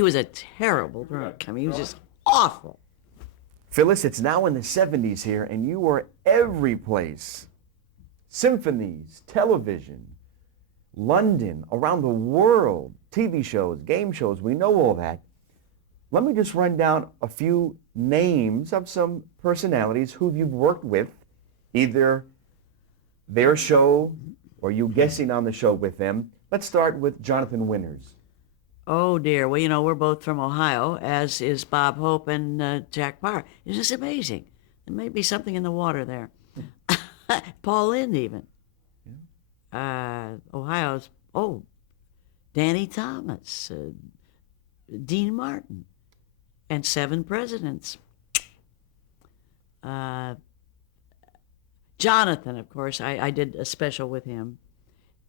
He was a terrible drunk. I mean, he was just awful. Phyllis, it's now in the 70s here, and you were every place. Symphonies, television, London, around the world, TV shows, game shows, we know all that. Let me just run down a few names of some personalities who you've worked with, either their show or you guessing on the show with them. Let's start with Jonathan Winters. Oh dear. Well, we're both from Ohio, as is Bob Hope and Jack Paar. It's just amazing. There may be something in the water there. Paul Lynde, even. Ohio's, Danny Thomas, Dean Martin, and 7 presidents. Jonathan, of course, I did a special with him.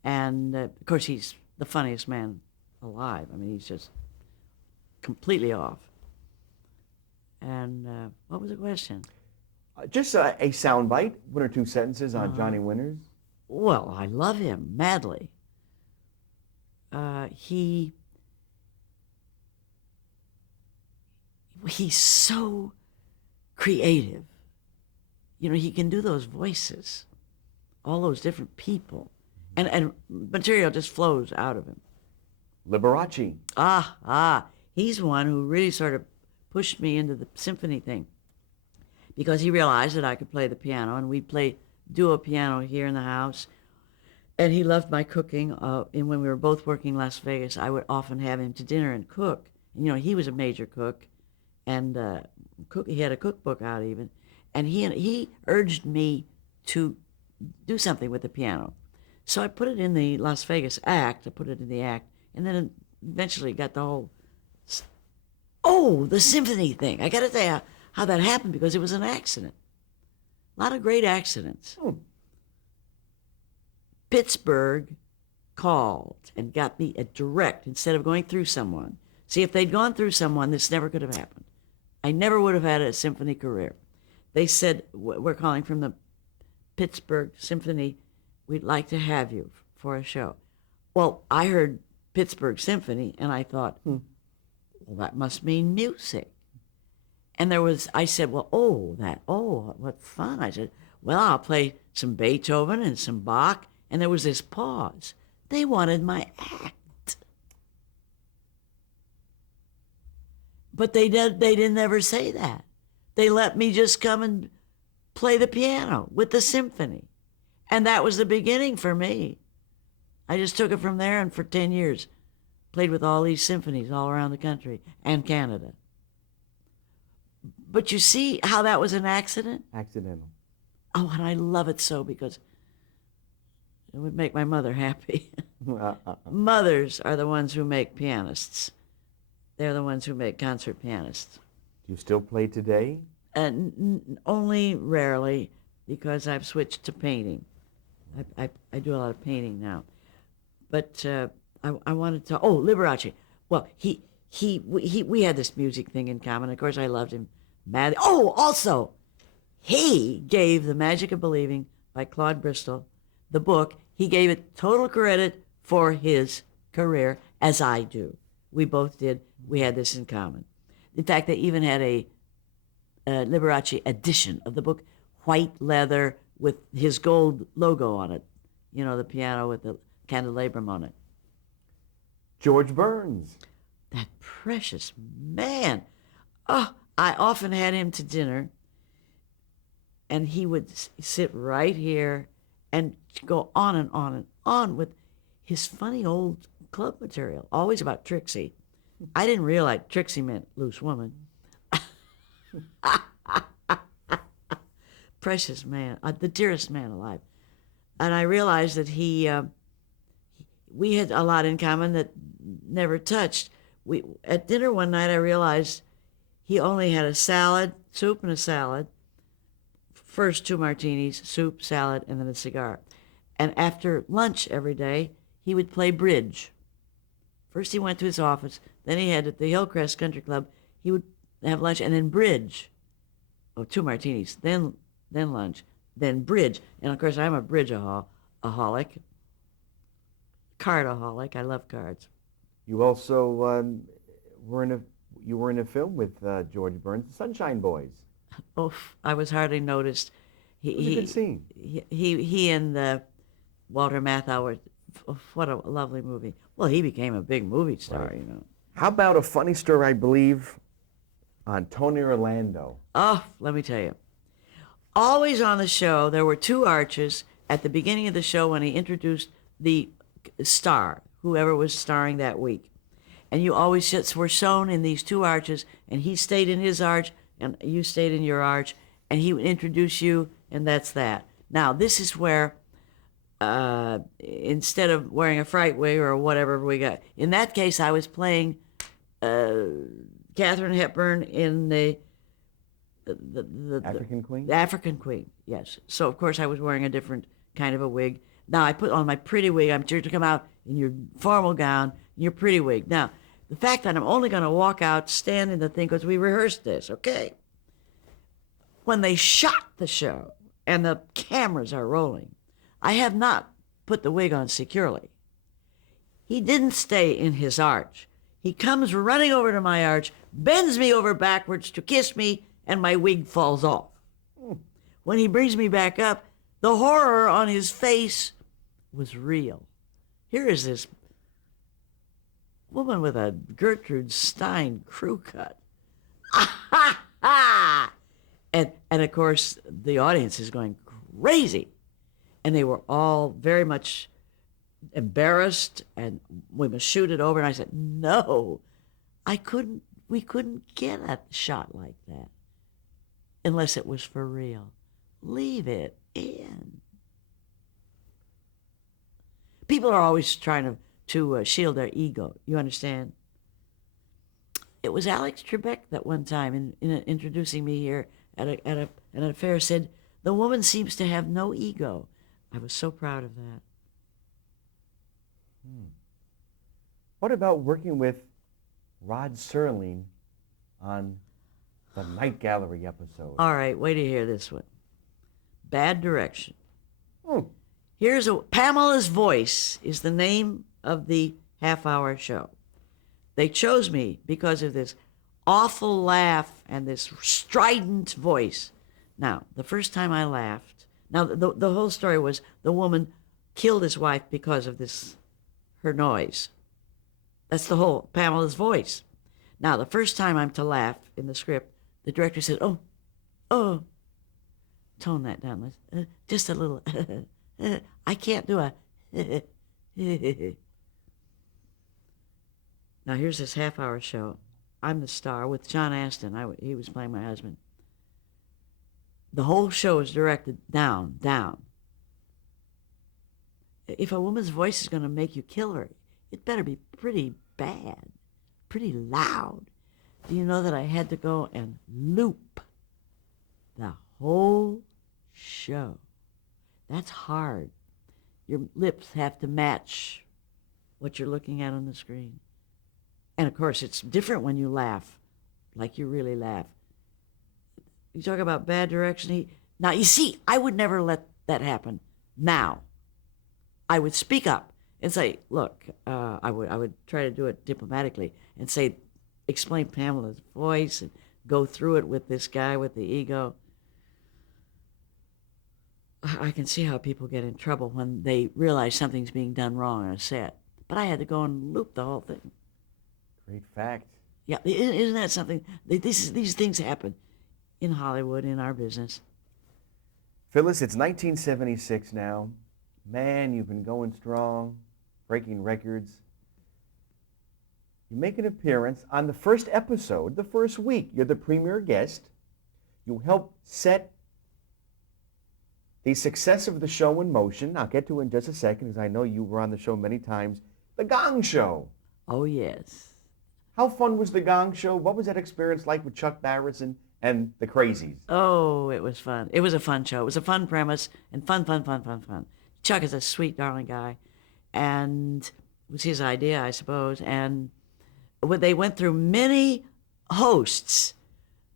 And, of course, he's the funniest man alive. I mean, he's just completely off. And what was the question? Just a soundbite, 1 or 2 sentences on Johnny Winters. Well, I love him madly. He's so creative. He can do those voices, all those different people, and material just flows out of him. Liberace. He's one who really sort of pushed me into the symphony thing, because he realized that I could play the piano, and we'd play duo piano here in the house. And he loved my cooking. And when we were both working in Las Vegas, I would often have him to dinner and cook. And, he was a major cook, and he had a cookbook out even. And he urged me to do something with the piano. So I put it in the Las Vegas act. I put it in the act, and then eventually got the whole, the symphony thing. I got to tell you how that happened, because it was an accident. A lot of great accidents. Pittsburgh called and got me a direct instead of going through someone. See, if they'd gone through someone, this never could have happened. I never would have had a symphony career. They said, we're calling from the Pittsburgh Symphony. We'd like to have you for a show. Well, I heard Pittsburgh Symphony, and I thought, well, that must mean music. And I said, what fun. I said, well, I'll play some Beethoven and some Bach. And there was this pause. They wanted my act. But they didn't ever say that. They let me just come and play the piano with the symphony. And that was the beginning for me. I just took it from there, and for 10 years, played with all these symphonies all around the country and Canada. But you see how that was an accident? Accidental. Oh, and I love it so, because it would make my mother happy. Mothers are the ones who make pianists. They're the ones who make concert pianists. Do you still play today? Only rarely, because I've switched to painting. I do a lot of painting now. But I wanted to, Liberace. Well, we had this music thing in common. Of course, I loved him madly. Also, he gave The Magic of Believing by Claude Bristol, the book, he gave it total credit for his career, as I do. We both did. We had this in common. In fact, they even had a Liberace edition of the book, white leather with his gold logo on it. The piano with the candelabrum on it. George Burns. That precious man. Oh, I often had him to dinner, and he would sit right here and go on and on and on with his funny old club material, always about Trixie. I didn't realize Trixie meant loose woman. Precious man, the dearest man alive. And I realized that we had a lot in common that never touched. At dinner one night, I realized he only had a salad, soup and a salad, first 2 martinis, soup, salad, and then a cigar. And after lunch every day, he would play bridge. First he went to his office, then he had at the Hillcrest Country Club, he would have lunch and then bridge. 2 martinis, then lunch, then bridge. And of course, I'm a bridge-aholic, cardaholic. I love cards. You also you were in a film with George Burns, The Sunshine Boys. Oh, I was hardly noticed. It was a good scene. He and Walter Matthau were, what a lovely movie. Well, he became a big movie star, Right. you know. How about a funny story, I believe, on Tony Orlando? Oh, let me tell you. Always on the show, there were two arches at the beginning of the show when he introduced the star, whoever was starring that week. And you always just were shown in these two arches, and he stayed in his arch, and you stayed in your arch, and he would introduce you, and that's that. Now, this is where, instead of wearing a fright wig or whatever we got, in that case, I was playing Katharine Hepburn in the African Queen? The African Queen, yes. So, of course, I was wearing a different kind of a wig. Now, I put on my pretty wig. I'm sure to come out in your formal gown, in your pretty wig. Now, the fact that I'm only going to walk out, stand in the thing, because we rehearsed this, okay? When they shot the show and the cameras are rolling, I have not put the wig on securely. He didn't stay in his arch. He comes running over to my arch, bends me over backwards to kiss me, and my wig falls off. When he brings me back up, the horror on his face was real. Here is this woman with a Gertrude Stein crew cut. And of course, the audience is going crazy. And they were all very much embarrassed, and we must shoot it over. And I said, no, we couldn't get a shot like that unless it was for real. Leave it in. People are always trying to shield their ego. You understand? It was Alex Trebek that one time, in introducing me here at an affair, said, the woman seems to have no ego. I was so proud of that. What about working with Rod Serling on the Night Gallery episode? All right, wait to hear this one. Bad Direction. Hmm. Here's Pamela's Voice is the name of the half-hour show. They chose me because of this awful laugh and this strident voice. Now, the first time I laughed, now the whole story was the woman killed his wife because of her noise. That's the whole Pamela's Voice. Now, the first time I'm to laugh in the script, the director said, oh, tone that down, just a little. I can't do a. Now, here's this half-hour show. I'm the star with John Aston. He was playing my husband. The whole show is directed down. If a woman's voice is going to make you kill her, it better be pretty bad, pretty loud. Do you know that I had to go and loop the whole show? That's hard. Your lips have to match what you're looking at on the screen. And of course, it's different when you laugh, like you really laugh. You talk about bad direction. Now, you see, I would never let that happen. Now, I would speak up and say, look, I would try to do it diplomatically and say, explain Pamela's voice and go through it with this guy with the ego. I can see how people get in trouble when they realize something's being done wrong on a set. But I had to go and loop the whole thing. Great fact. Yeah, isn't that something? These things happen in Hollywood, in our business. Phyllis, it's 1976 now. Man, you've been going strong, breaking records. You make an appearance on the first episode, the first week. You're the premier guest. You help set the success of the show in motion. I'll get to it in just a second, because I know you were on the show many times. The Gong Show. Oh, yes. How fun was the Gong Show? What was that experience like with Chuck Barrison and the Crazies? Oh, it was fun. It was a fun show. It was a fun premise and fun. Chuck is a sweet, darling guy, and it was his idea, I suppose. And they went through many hosts.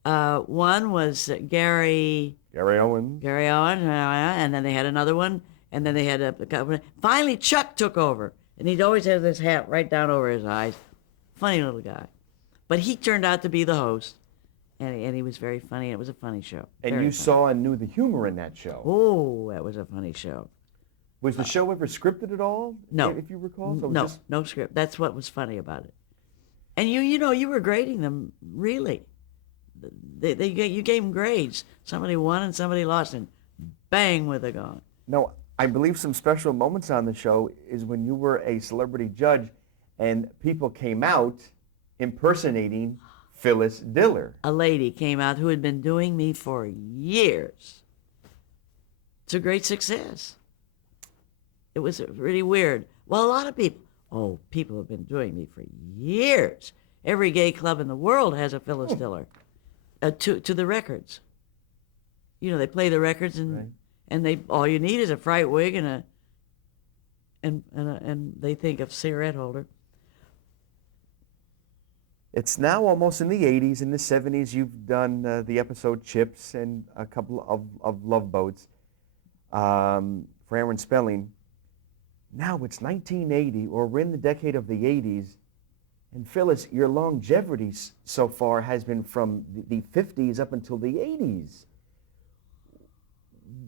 One was Gary Owen. And then they had another one, and then they had a couple. Finally, Chuck took over, and he'd always have this hat right down over his eyes. Funny little guy. But he turned out to be the host, and he was very funny. It was a funny show. And Very you funny. saw and knew the humor in that show. Oh, that was a funny show. Was the show ever scripted at all? No. If you recall? So it was No, just- no script. That's what was funny about it. And you were grading them, really. You gave them grades. Somebody won and somebody lost, and bang with a gong. No, I believe some special moments on the show is when you were a celebrity judge and people came out impersonating Phyllis Diller. A lady came out who had been doing me for years. It's a great success. It was really weird. Well, a lot of people have been doing me for years. Every gay club in the world has a Phyllis Diller to the records. You know, they play the records and Right. and they all you need is a fright wig and they think of cigarette holder. It's now almost in the 80s. In the 70s, you've done the episode Chips and a couple of Love Boats for Aaron Spelling. Now it's 1980, or we're in the decade of the 80s. And Phyllis, your longevity so far has been from the 50s up until the 80s.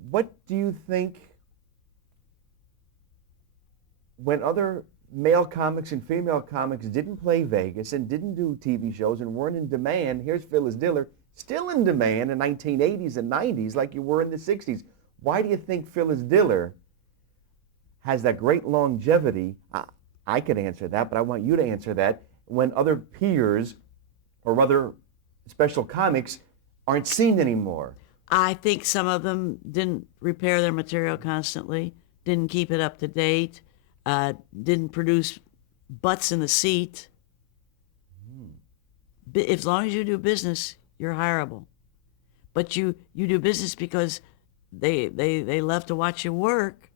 What do you think, when other male comics and female comics didn't play Vegas and didn't do TV shows and weren't in demand, here's Phyllis Diller, still in demand in 1980s and 90s like you were in the 60s. Why do you think Phyllis Diller has that great longevity? I could answer that, but I want you to answer that. When other peers or other special comics aren't seen anymore. I think some of them didn't repair their material constantly, didn't keep it up to date, didn't produce butts in the seat. As long as you do business, you're hireable. But you do business because they love to watch you work.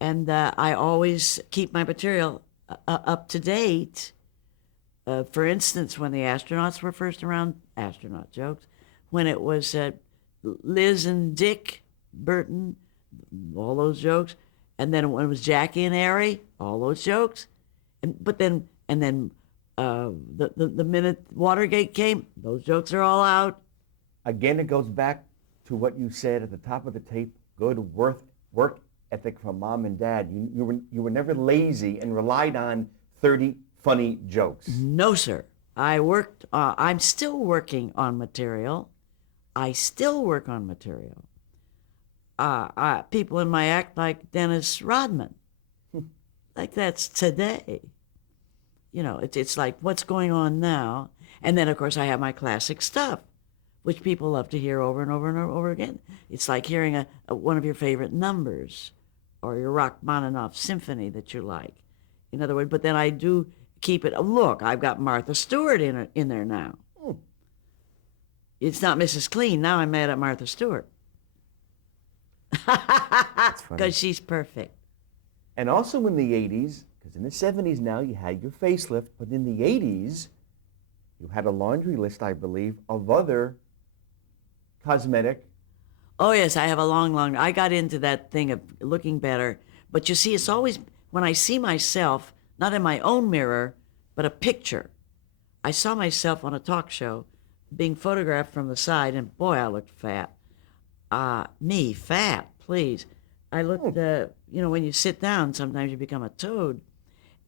And I always keep my material up to date. For instance, when the astronauts were first around, astronaut jokes, when it was Liz and Dick Burton, all those jokes, and then when it was Jackie and Harry, all those jokes, and then the minute Watergate came, those jokes are all out. Again, it goes back to what you said at the top of the tape. Good work ethic from mom and dad. You were never lazy and relied on 30 funny jokes. No, sir. I'm still working on material. I still work on material. People in my act like Dennis Rodman. Like that's today. You know, it's like what's going on now. And then, of course, I have my classic stuff, which people love to hear over and over and over again. It's like hearing one of your favorite numbers or your Rachmaninoff symphony that you like. In other words, but then I do keep it. Look, I've got Martha Stewart in there now. It's not Mrs. Clean. Now I'm mad at Martha Stewart. Because she's perfect. And also in the 80s, because in the 70s now you had your facelift, but in the 80s, you had a laundry list, I believe, of other cosmetic. Oh, yes, I have a long. I got into that thing of looking better. But you see, it's always, when I see myself, not in my own mirror, but a picture. I saw myself on a talk show being photographed from the side, and boy, I looked fat. Me, fat, please. I looked, when you sit down, sometimes you become a toad.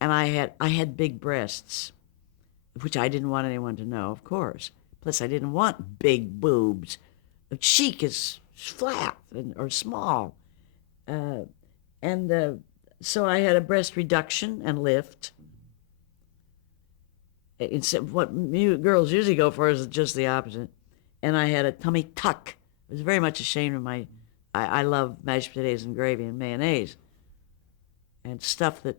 And I had big breasts, which I didn't want anyone to know, of course. Plus, I didn't want big boobs. A cheek is flat or small. So I had a breast reduction and lift. What girls usually go for is just the opposite. And I had a tummy tuck. I was very much ashamed of I love mashed potatoes and gravy and mayonnaise. And stuff that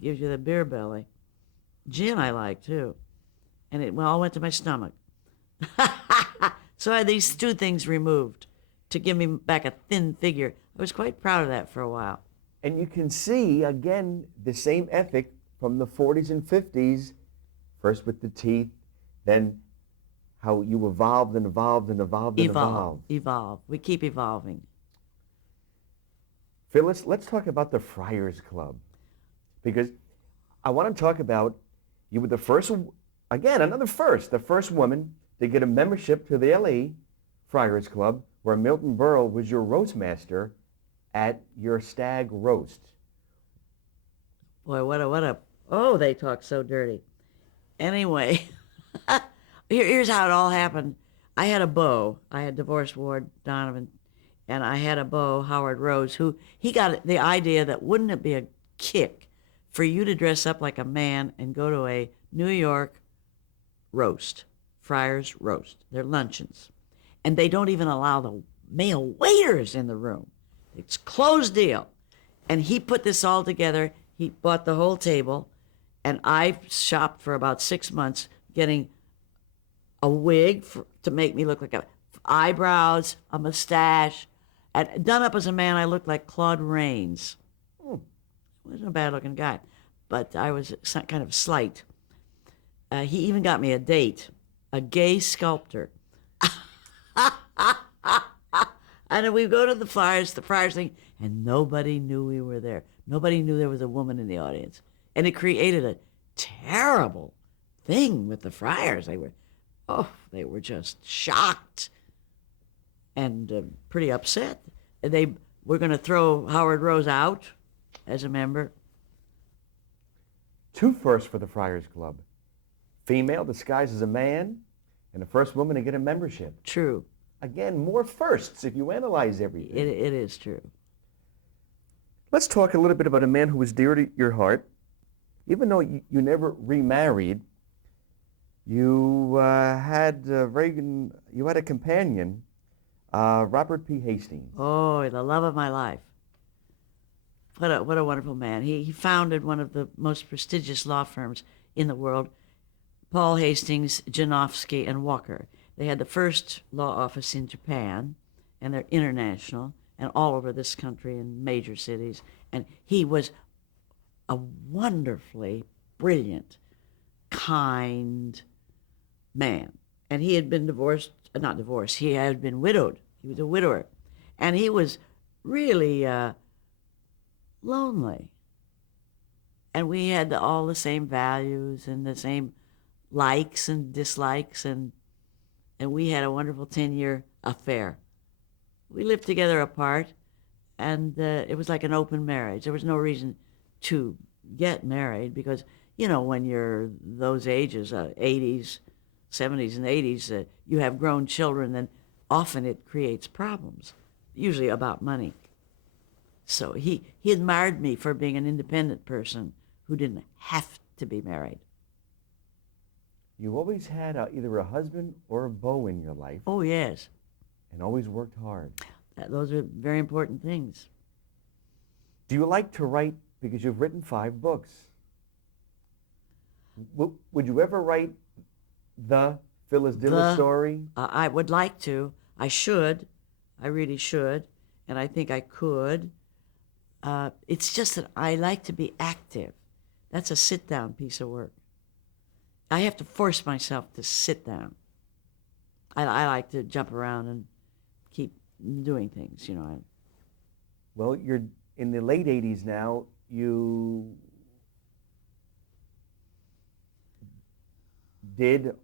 gives you the beer belly. Gin I like too. And it all went to my stomach. So I had these two things removed to give me back a thin figure. I was quite proud of that for a while. And you can see, again, the same ethic from the 40s and 50s, first with the teeth, then how you evolved and evolved and evolved and evolved. Evolve. We keep evolving. Phyllis, let's talk about the Friars Club. Because I want to talk about, you were the first Again, another first. The first woman to get a membership to the L.A. Friars Club, where Milton Berle was your roast master at your stag roast. Boy, oh, they talk so dirty. Anyway, here's how it all happened. I had a beau. I had divorced Ward Donovan, and I had a beau, Howard Rose, who he got the idea that wouldn't it be a kick for you to dress up like a man and go to a New York roast, Friars roast. They're luncheons. And they don't even allow the male waiters in the room. It's closed deal. And he put this all together. He bought the whole table, and I shopped for about 6 months getting a wig to make me look like eyebrows, a mustache, and done up as a man. I looked like Claude Rains. Wasn't a bad-looking guy, but I was kind of slight. He even got me a date, a gay sculptor. And then we go to the Friars thing, and nobody knew we were there. Nobody knew there was a woman in the audience. And it created a terrible thing with the Friars. They were just shocked and pretty upset. They were going to throw Howard Rose out as a member. Two firsts for the Friars Club. Female disguised as a man, and the first woman to get a membership. True. Again, more firsts if you analyze everything. It is true. Let's talk a little bit about a man who was dear to your heart. Even though you never remarried, you had a companion, Robert P. Hastings. Oh, the love of my life. What a wonderful man. He founded one of the most prestigious law firms in the world, Paul Hastings, Janofsky, and Walker. They had the first law office in Japan, and they're international, and all over this country in major cities. And he was a wonderfully brilliant, kind man. And he had been he had been widowed. He was a widower. And he was really lonely. And we had all the same values and the same likes and dislikes, and we had a wonderful 10-year affair. We lived together apart, and it was like an open marriage. There was no reason to get married because, when you're those ages, 80s, 70s and 80s, you have grown children, then often it creates problems, usually about money. So he admired me for being an independent person who didn't have to be married. You always had either a husband or a beau in your life. Oh, yes. And always worked hard. Those are very important things. Do you like to write? Because you've written 5 books. Would you ever write the Phyllis Diller story? I would like to. I should. I really should. And I think I could. It's just that I like to be active. That's a sit-down piece of work. I have to force myself to sit down. I like to jump around and keep doing things, Well, you're in the late 80s now. You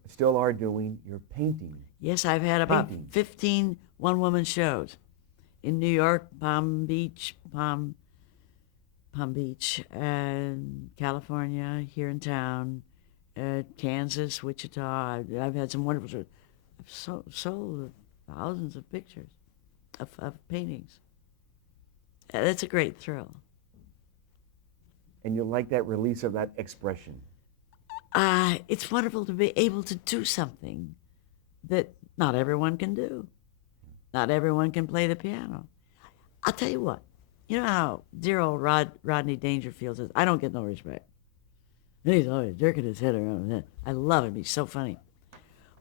still are doing your painting. Yes, I've had about 15 one-woman shows in New York, Palm Beach, and California, here in town, Kansas, Wichita. I've had some wonderful shows. I've sold thousands of pictures of paintings. That's a great thrill. And you like that release of that expression? It's wonderful to be able to do something that not everyone can do. Not everyone can play the piano. I'll tell you what. You know how dear old Rodney Dangerfield says, I don't get no respect. He's always jerking his head around. I love him. He's so funny.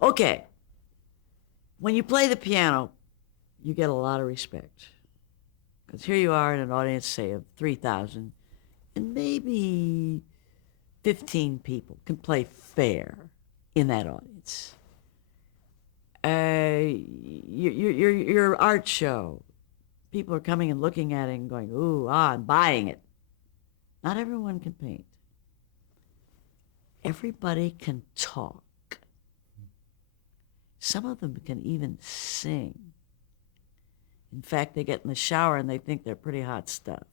Okay. When you play the piano, you get a lot of respect. Because here you are in an audience, say, of 3,000, and maybe 15 people can play fair in that audience. Your art show, people are coming and looking at it and going, ooh, and buying it. Not everyone can paint. Everybody can talk. Some of them can even sing. In fact, they get in the shower and they think they're pretty hot stuff.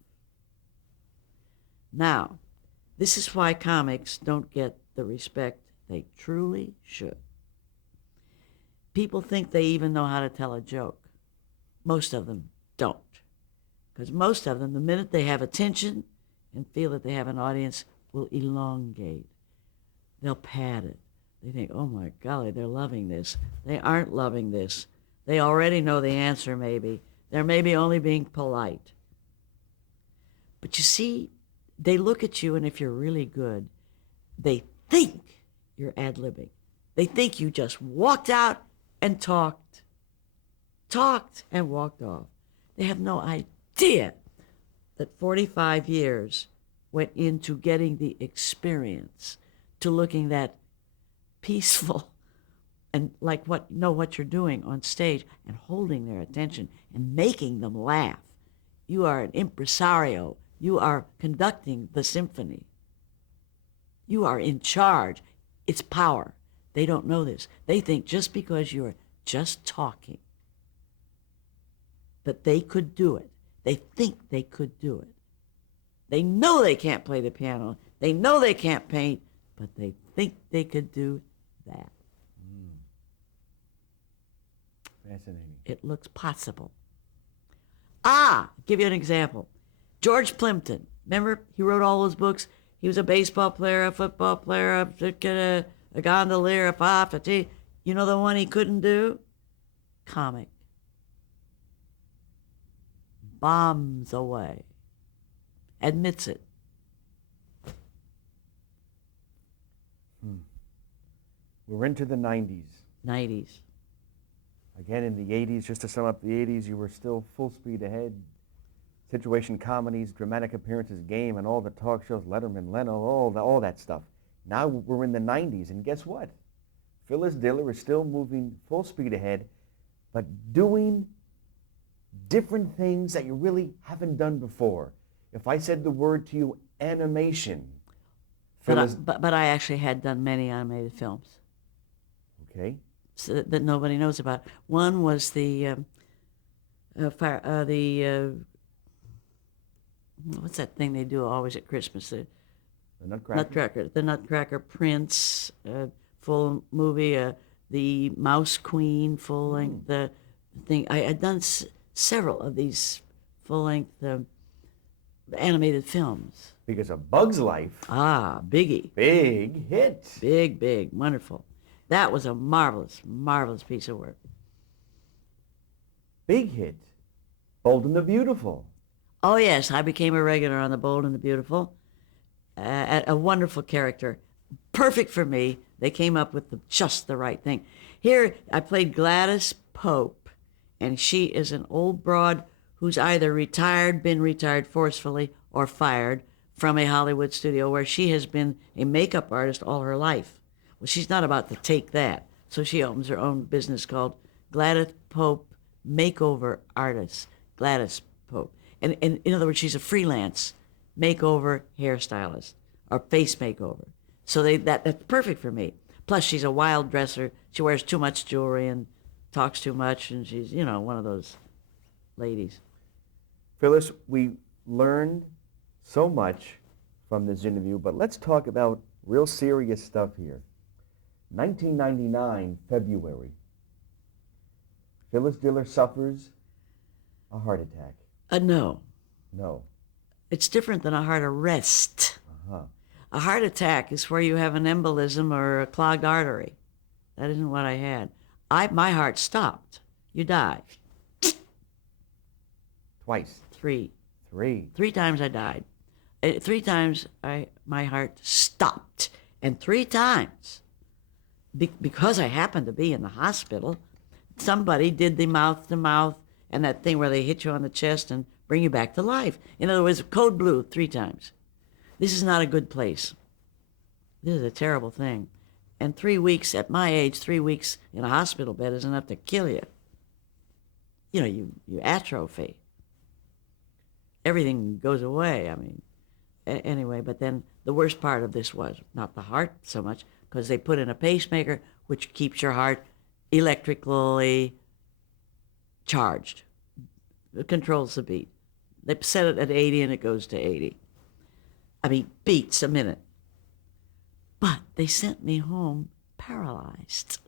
Now, this is why comics don't get the respect they truly should. People think they even know how to tell a joke. Most of them don't. Because most of them, the minute they have attention and feel that they have an audience, will elongate. They'll pad it. They think, oh my golly, they're loving this. They aren't loving this. They already know the answer, maybe. They're maybe only being polite. But you see, they look at you, and if you're really good, they think you're ad-libbing. They think you just walked out and talked and walked off. They have no idea that 45 years went into getting the experience, to looking that peaceful and like know what you're doing on stage and holding their attention and making them laugh. You are an impresario. You are conducting the symphony. You are in charge. It's power. They don't know this. They think just because you're just talking that they could do it. They think they could do it. They know they can't play the piano. They know they can't paint, but they think they could do that. Fascinating. It looks possible. Give you an example. George Plimpton. Remember, he wrote all those books. He was a baseball player, a football player, a gondolier, a pop, a tea. You know the one he couldn't do? Comic. Bombs away. Admits it. We're into the 90s. 90s. Again, in the 80s, just to sum up the 80s, you were still full speed ahead. Situation comedies, dramatic appearances, game, and all the talk shows, Letterman, Leno, all that stuff. Now we're in the 90s, and guess what? Phyllis Diller is still moving full speed ahead, but doing different things that you really haven't done before. If I said the word to you, animation, Phyllis... But I actually had done many animated films. Okay. So that nobody knows about. One was the what's that thing they do always at Christmas? The Nutcracker. The Nutcracker Prince, full movie. The Mouse Queen, full length. The thing I had done several of these full length animated films. Because of Bug's Life. Biggie. Big hit. Big, wonderful. That was a marvelous, marvelous piece of work. Big hit. Bold and the Beautiful. Oh, yes, I became a regular on The Bold and the Beautiful. A wonderful character. Perfect for me. They came up with just the right thing. Here, I played Gladys Pope, and she is an old broad who's either been retired forcefully, or fired from a Hollywood studio where she has been a makeup artist all her life. Well, she's not about to take that. So she opens her own business called Gladys Pope Makeover Artist. Gladys Pope. And in other words, she's a freelance makeover hairstylist or face makeover. So that's perfect for me. Plus, she's a wild dresser. She wears too much jewelry and talks too much, and she's, one of those ladies. Phyllis, we learned so much from this interview, but let's talk about real serious stuff here. 1999, February. Phyllis Diller suffers a heart attack. No. No. It's different than a heart arrest. Uh-huh. A heart attack is where you have an embolism or a clogged artery. That isn't what I had. My heart stopped. You die. Twice. Three. Three times I died. 3 times my heart stopped. And 3 times, because I happened to be in the hospital, somebody did the mouth-to-mouth and that thing where they hit you on the chest and bring you back to life. In other words, code blue 3 times. This is not a good place. This is a terrible thing. And 3 weeks, at my age, 3 weeks in a hospital bed is enough to kill you. You atrophy. Everything goes away. Anyway, but then the worst part of this was not the heart so much, because they put in a pacemaker, which keeps your heart electrically charged. It controls the beat. They set it at 80 and it goes to 80. I mean, beats a minute. But they sent me home paralyzed.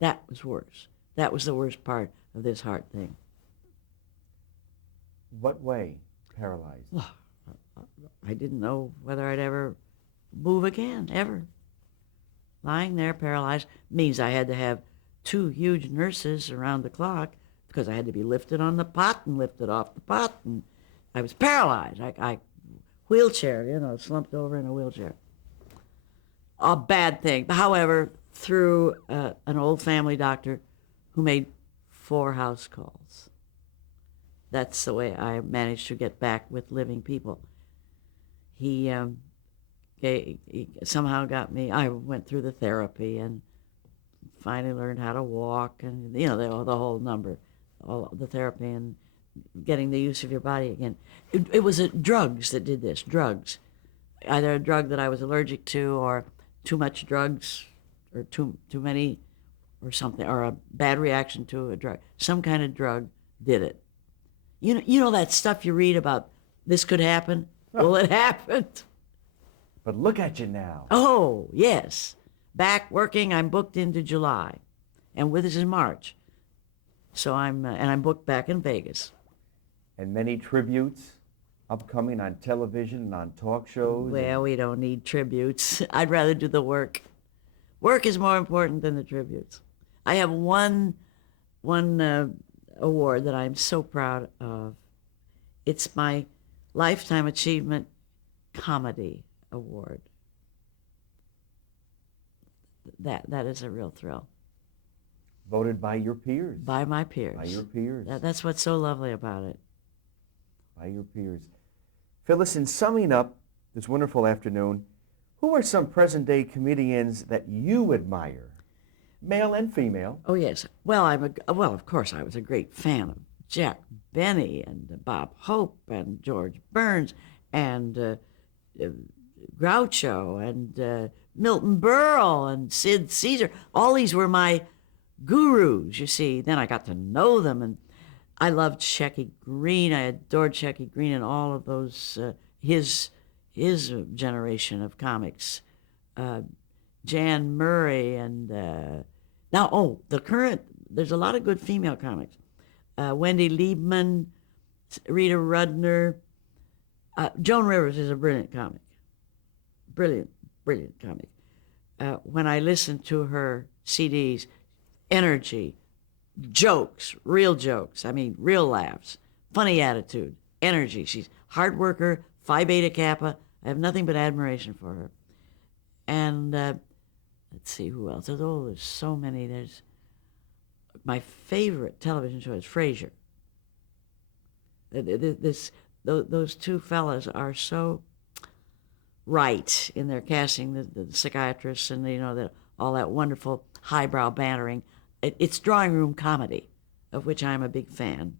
That was worse. That was the worst part of this heart thing. What way? Paralyzed? Well, I didn't know whether I'd ever move again, ever. Lying there paralyzed means I had to have 2 huge nurses around the clock because I had to be lifted on the pot and lifted off the pot, and I was paralyzed. I wheelchair, slumped over in a wheelchair. A bad thing. However, through an old family doctor who made 4 house calls. That's the way I managed to get back with living people. He somehow got me. I went through the therapy and finally learned how to walk, and the whole number, all the therapy and getting the use of your body again. It was drugs that did this. Drugs, either a drug that I was allergic to, or too much drugs, or too many, or something, or a bad reaction to a drug. Some kind of drug did it. You know that stuff you read about. This could happen. Well, it happened. But look at you now. Oh, yes. Back working, I'm booked into July. And this is March. So I'm booked back in Vegas. And many tributes upcoming on television and on talk shows. Well, we don't need tributes. I'd rather do the work. Work is more important than the tributes. I have one award that I'm so proud of. It's my Lifetime Achievement Comedy Award. That is a real thrill. Voted by your peers. By my peers. By your peers. That's what's so lovely about it. By your peers. Phyllis, in summing up this wonderful afternoon, who are some present-day comedians that you admire, male and female? Oh, yes. Well, of course, I was a great fan of Jack Benny and Bob Hope and George Burns and Groucho and Milton Berle and Sid Caesar. All these were my gurus, you see. Then I got to know them, and I loved Shecky Greene. I adored Shecky Greene and all of those, his generation of comics. Jan Murray and there's a lot of good female comics. Wendy Liebman, Rita Rudner. Joan Rivers is a brilliant comic. Brilliant comic. When I listen to her CDs, energy, jokes, real jokes, real laughs, funny attitude, energy. She's hard worker, Phi Beta Kappa. I have nothing but admiration for her. And let's see who else. There's so many. There's my favorite television show is Frasier. Those 2 fellas are so right in their casting, the psychiatrists and all that wonderful highbrow bantering. It's drawing room comedy, of which I'm a big fan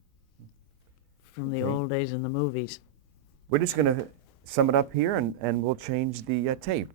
from the old days in the movies. We're just going to sum it up here, and we'll change the tape.